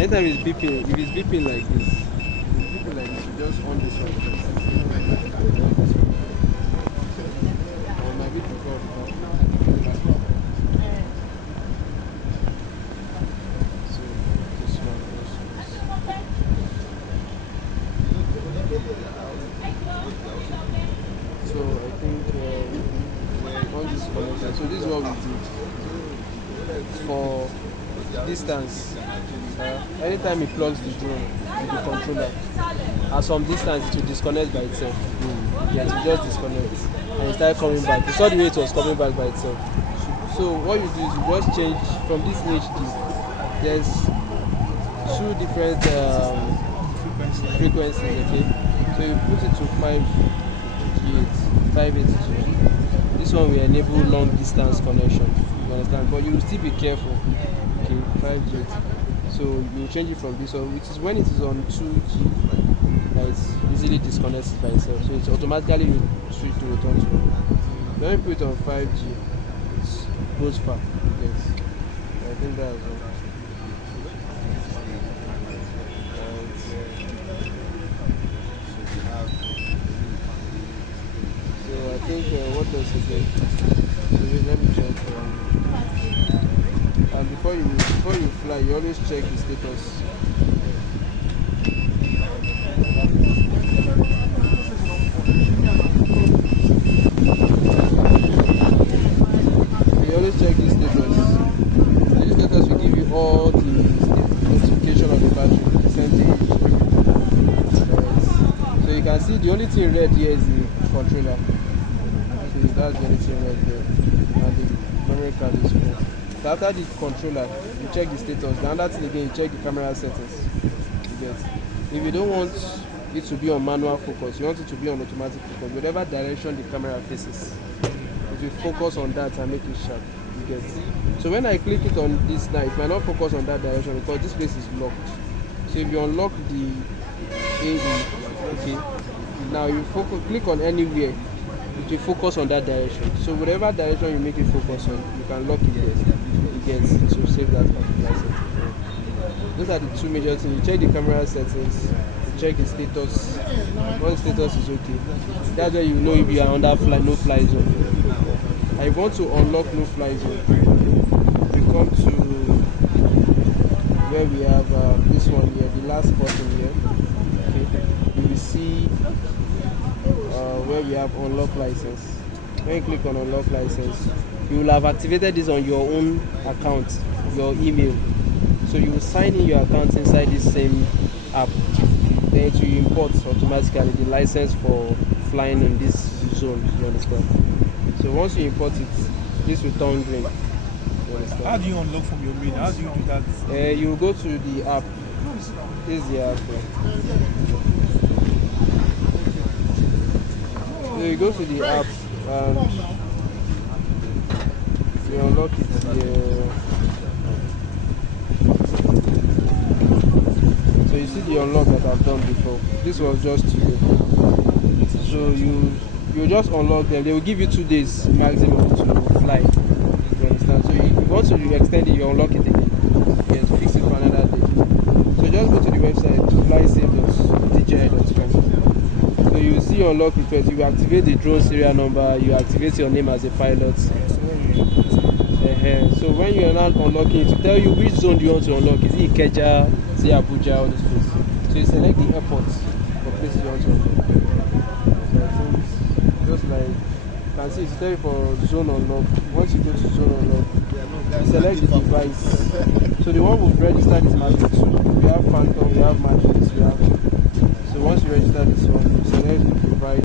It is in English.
Anytime it's beeping, if it's beeping like this, you just on this one first. Or my bit before. So this one also. So I think on this connector. So this is what we did for distance. Anytime it plugs the drone with the controller, at some distance it will disconnect by itself. Yes, it just disconnects and it started coming back. You saw the way it was coming back by itself. So what you do is you just change from this HD. There's two different frequencies. Okay, so you put it to 582. This one will enable long distance connection. You understand? But you will still be careful. Okay, 5G. So you change it from this one, which is when it is on 2G, it's easily disconnects by itself. So it's automatically you switch to return to. When you put it on 5G, it goes far. Yes, I think that is all. So I think what does it do? Let me check. And before you fly, you always check the status. You always check the status. The status will give you all the notification of the battery percentage. So you can see the only thing red here is the controller. So that's the only thing red there, and the memory card is full. So after the controller, you check the status. The other thing again, you check the camera settings. If you don't want it to be on manual focus, you want it to be on automatic focus. Whatever direction the camera faces, it will focus on that and make it sharp. You get. So when I click it on this now, it might not focus on that direction because this place is locked. So if you unlock the AE, okay, now you click on anywhere, it will focus on that direction. So whatever direction you make it focus on, you can lock it there. To save that particular setting. Those are the two major things. You check the camera settings, you check the status. Once the status is okay, that's where you know if you are under no fly zone. I want to unlock no fly zone. We come to where we have this one here, the last button here. Okay. You will see where we have unlock license. When you click on unlock license, you will have activated this on your own account, your email. So you will sign in your account inside this same app. Then it will import automatically the license for flying in this zone. You understand? So once you import it, this will turn green. You understand? How do you unlock from your mail? How do you do that? You will go to the app. This is the app. So you go to the app and you unlock it here. So you see the unlock that I've done before. This was just today. So you just unlock them. They will give you 2 days maximum to fly. You understand? So if you want to extend it, you unlock it again. Yes, fix it for another day. So just go to the website flysafe.dji.com. So you will see your unlock request. You activate the drone serial number. You activate your name as a pilot. So when you are not unlocking, it will tell you which zone do you want to unlock. Is it Ikeja, is it Abuja, all this place. So you select the airports for places you want to unlock. So I think just like you can see, it's telling for zone unlock. Once you go to zone unlock, you select the device. So the one we've registered is Mavic 2. We have Phantom, we have Mavic, we have. So once you register this one, you select the device.